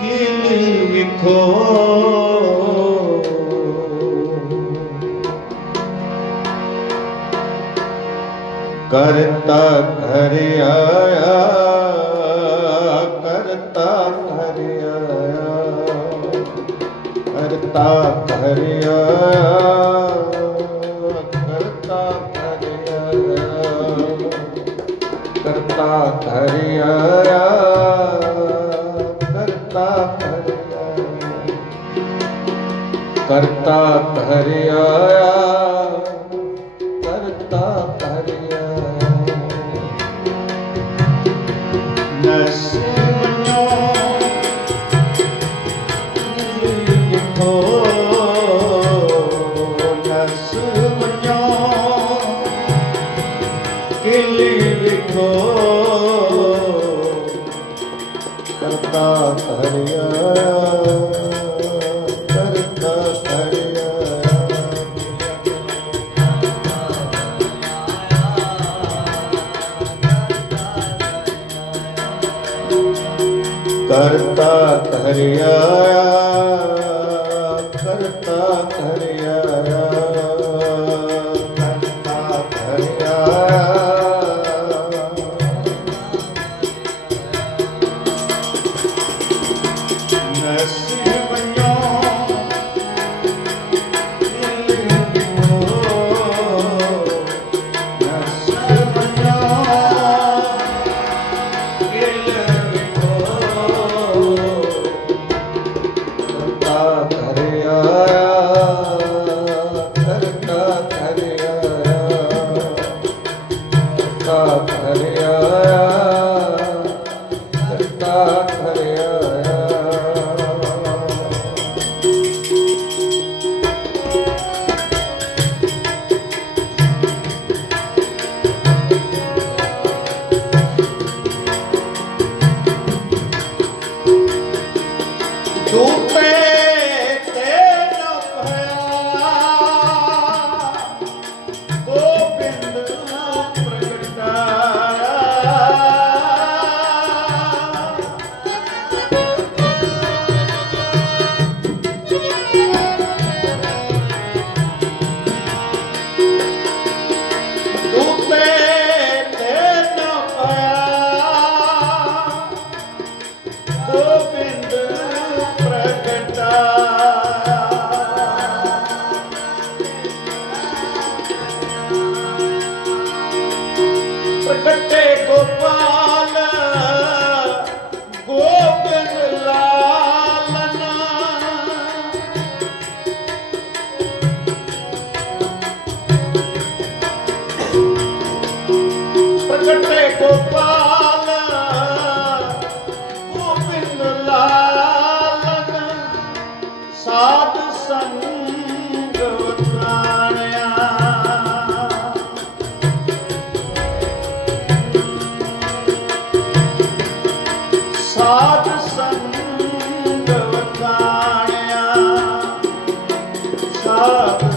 ਖਿਲ ਵਿਖੋ। ਕਰਤਾ ਘਰ ਆਇਆ ਕਰਤਾ ਘਰ ਆਇਆ ਕਰਤਾ ਘਰ ਆਇਆ ਕਰਤਾ ਧਰਿਆ ਕਰਤਾ ਧਰਿਆ ਕਰਤਾ ਧਰਿਆ ਕਰਤਾ ਧਰਿਆ ਕਰਤਾ ਧਰਿਆ ਕਰਿਆ ਸਾਧ ਸੰਗ ਵਤਾਣਿਆ ਸਾਧ ਸੰਗ ਵਤਾਣਿਆ ਸਾਧ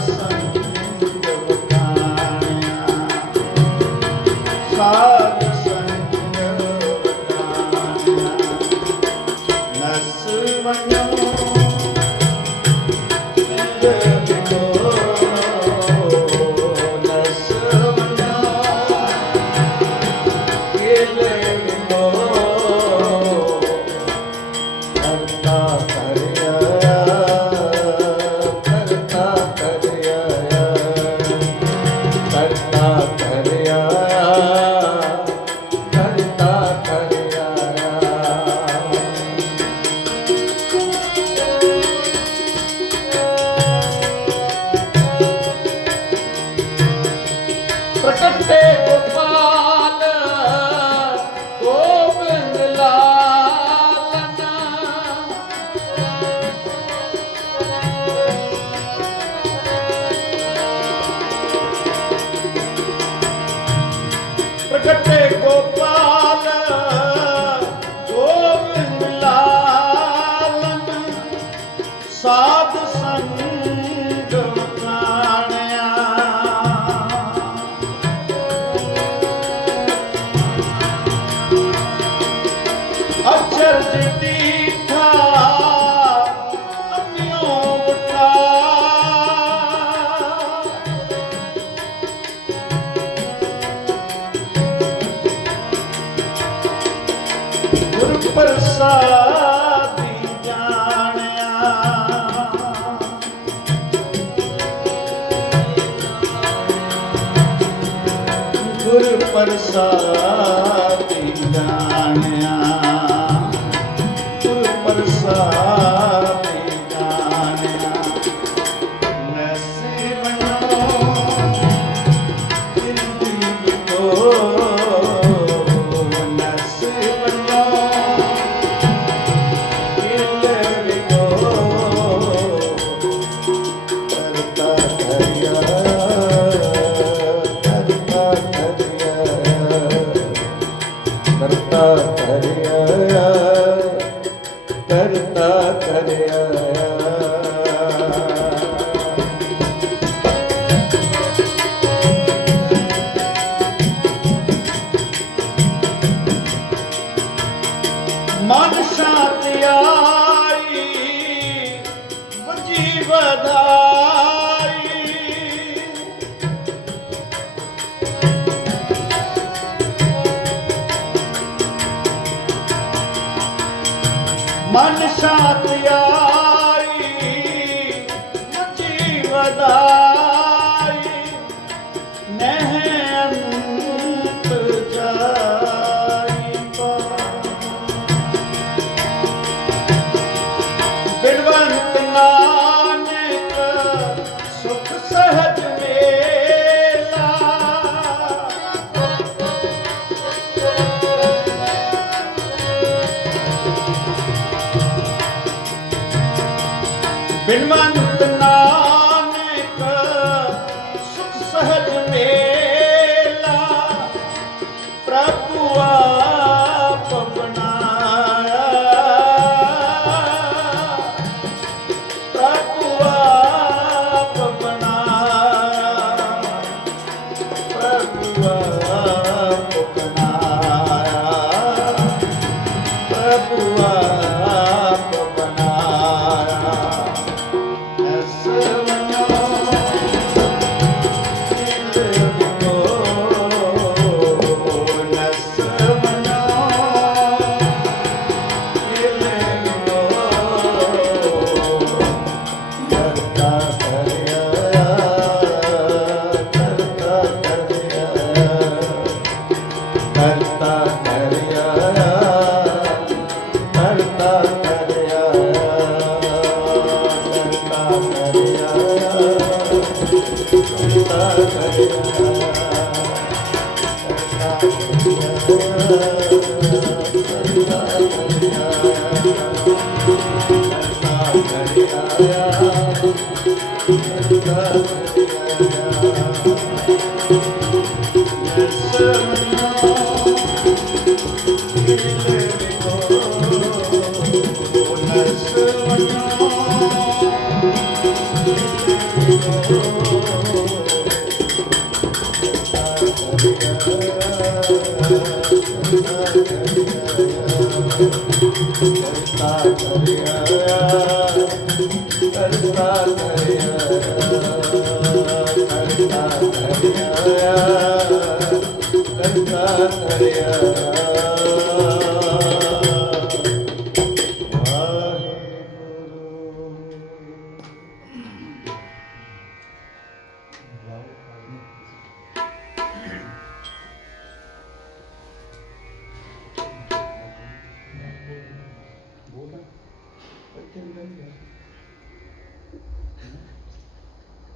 ਸਾਧ ਸੰਗ ਕਾਣਿਆ ਅਚਰਜ ਤੀਠਾ ਪ੍ਰਸਾਦ ਗੁਰ ਪ੍ਰਸਾਦੀ ਜਾਣਿਆ। ਕਰਤਾ ਕਰਿਆ। भन साथ या ਬਿਨਵੰਤ ਨਾਨਕ ਸੁਖ ਸਹਜ ਮੇਲਾ ਪ੍ਰਭੂ ਆਪ ਬਣਾਇਆ ਪ੍ਰਭੂ ਆਪ ਬਣਾਇਆ ਪ੍ਰਭੂ ਆਪ ਬਣਾਇਆ ਪ੍ਰਭੂ ਆਪ ਕਰਤਾ ਕਰਿਆ